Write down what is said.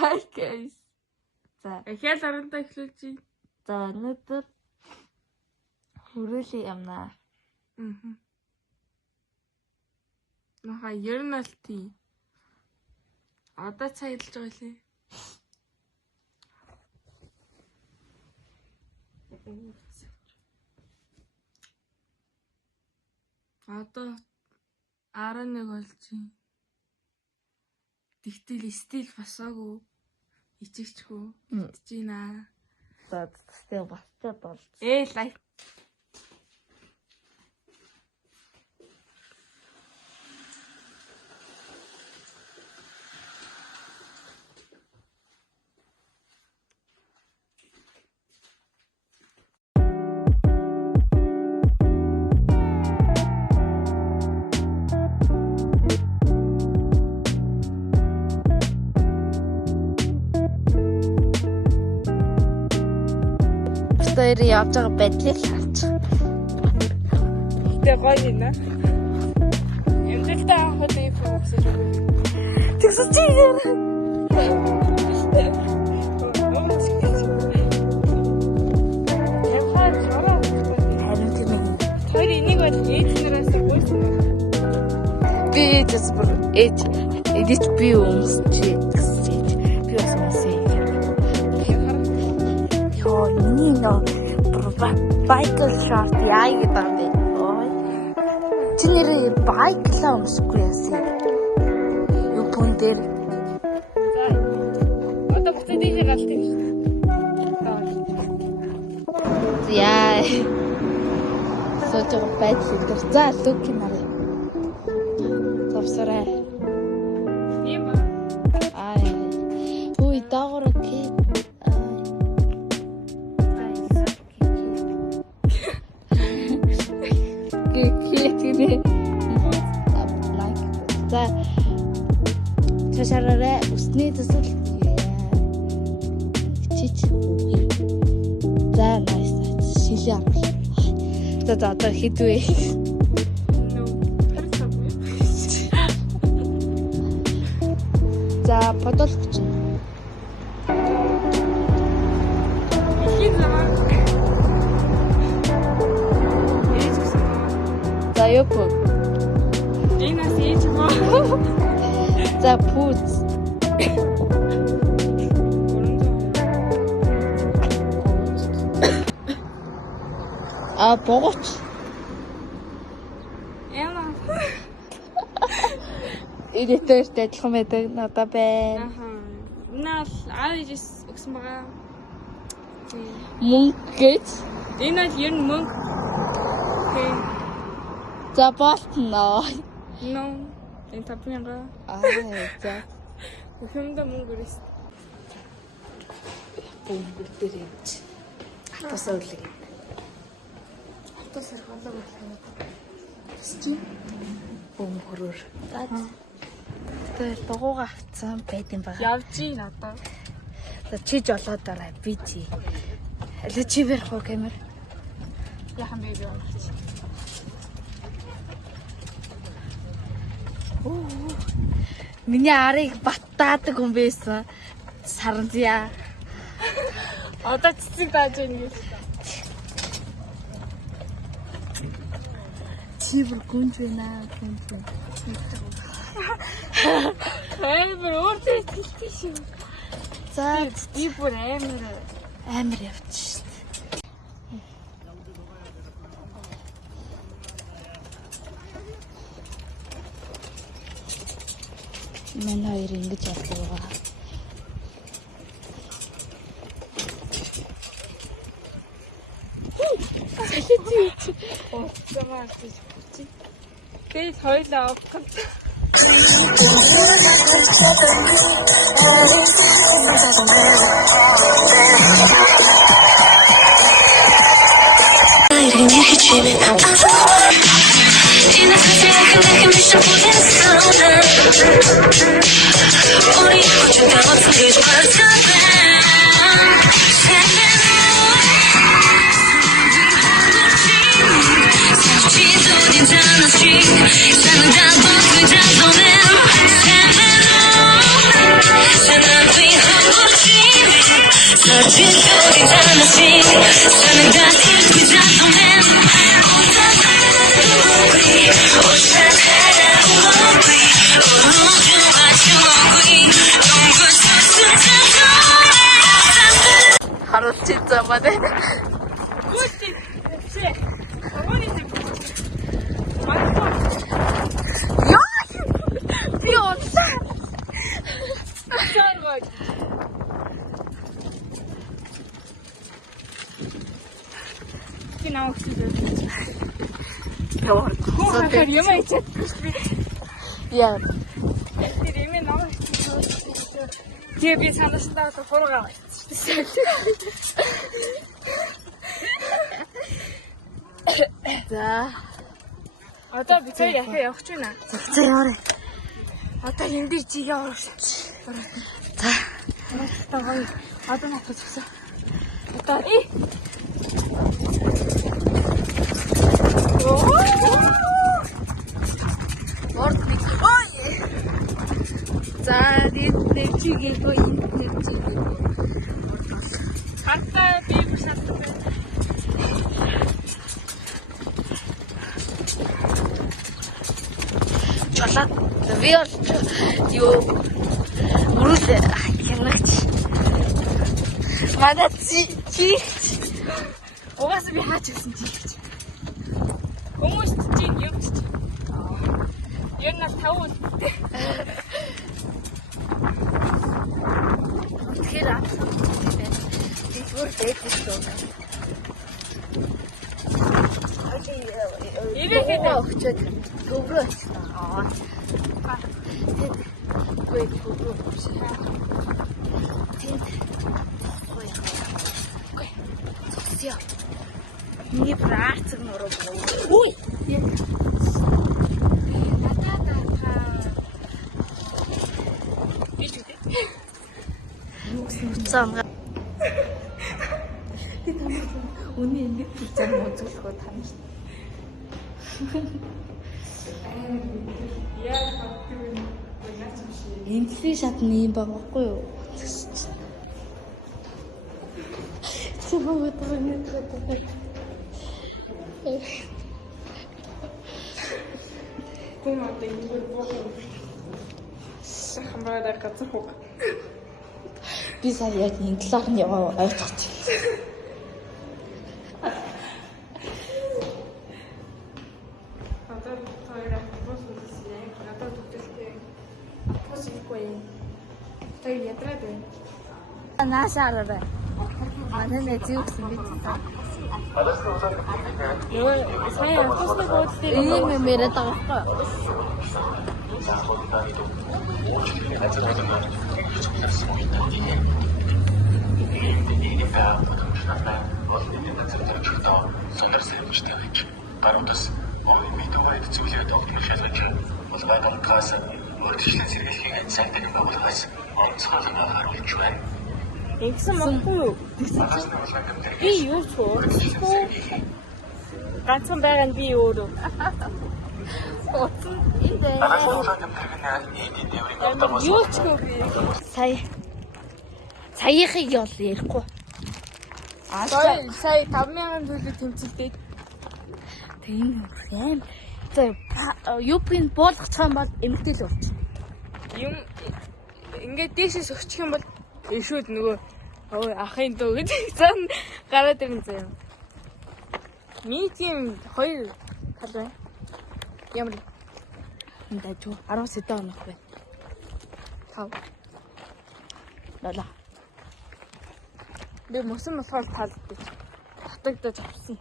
Hi guys. За. Эхэл аргандаа эхлүүлж. За өнөөдөр хүрээлээ юмнаа. Наха ер нь аль тий. Одоо цайлж байгаа лээ. Одоо 11 болж байна. Тэгтэл стил басаагүй. Ичээчгүй. Идчихийна. За стил басчаад болж. Лайк. Тэр явж байгаа байдлыг харж. Тэ гоё нэ. Эмдэлтэй авахд ийм фокусж байгаа. Тэгсэн чи яа. Харин тийм ээ. Тэр энийг бол ээжнээс гүйсэн. Би зөв эдит би өмсч гэсэн. Би бас өмсөе. Йоо, нино. Байкл шорт яа гэдэг юм бэ? Ой. Чи нэрээ байклаа өмсөхгүй яасан. Юу пун дээр. Одоо буцаад ийхийг алт юм шүү. Яа. Сочог байцлаа дээр. За луки нарай. Завсараа. Ийм ба. Ай. Үй дагуур ки. За чашаараа усны төсөл чич үгүй. За nice шилээ авах. За одоо хідвэ. За бодолч. За ёпо. Энэс ээж маа. За пүүц. Богоч. Яна. Эдитэртэй адилхан байдаг надад байна. Наа аажис өгсөн байгаа. Мөнгө гэж. Энэ л ер нь мөнгө. Окей. За болтноо. No. Энэ 5,000. За. Өөхөндөө мөнгө өрөөс. Бөмбөр дээр явж. Атасаа үлээ. Атасаар хоолой болох. Чи бөмбөрөөр. Тэр дугуугаа авцсан байд юм байна. Явж ий надаа. За чи жолоод дараа би чи. Аль чи барих уу камер? Яхан би явах. Миний арыг баттаадаг хүн байсан. Саранзя. Одоо цэцэг дааж байна гэж. Чи бүр гүнж байна. Амар өөртөө сэтгэлтэй шүү. За би бүр амар явчих шүү. Мэн хоёр ингэж явлаа. Тэд хоёлаа авах. We're 하루치 짜마네. 야! 비 온다. 야. Тэгээ би санаасандаа хургаа. За. Одоо би цаа яхаа явах ч байна. За яваарай. Одоо энэ дээр чи яваа. За. Одоо надад зогсоо. Одоо Орд би. Ой. За дээд чигээ гоо энэ чигээ. хатаа би шатаа. Чалаад би юу үрүүл хянагч. Манай чи Угаас би хаач ирсэн чи. Хүмүүс чинь явж чи. Ер нь тав үстэй. тэгэхээр би зүгээр дээдэж дөө. Ирэхэд өгчөөд төврөө очсон. Гүй төврөө өгсөн. Тэнд. Гүй. Зогсё. Миний практик нуруу. Үй. Цаанга. Би танаас үнэ ингэж зам үзүүлэхөө тань. Энэний шатны юм баггүй юу? Чи богод нэг гэдэг. Команда ингэж бохоо. Хамраа газар хог. Би сая яг энэ талаар нь яваа ойлгоч. Одоо тойроо бос үсээ. Одоо төгтөлтэй. Бос ихгүй. Тэг ядраад байна. Наашаараа. Манай нэг зүгсэн бид. Йоо, сая автобусны гоодлыг Ийм яриад байгаа байхгүй. Сонор сэрэмжтэй байж баруунаас медиавайд зүйлээ тогтмол шалгаж улбайдан кас өөрчлөлт сэргийлэхийг сайтай нэг байгууллагаас онцгойлон харуулж байна. ингэсэн махгүй юу? Би юу ч уу? Ганцхан байгаа нь би өөрөө. Юу ч үгүй би. Саяхыг ял ярихгүй. Сая 5,000 төлөв тэмцэлтэй. Тийм юм. За юупын буулгах юм бол эмгтэл болж. Юм ингээд дээшээс өгчих юм бол ишүүд нөгөө ахын дөө гэж зан гараад ирэн заяа. Нийтийн 2 тал байна. Ямар Эндээ чуу 10 сэдв онох байна. 5. Лала. Би мөсөн болохоор тал гэж. Татагдаж авсан.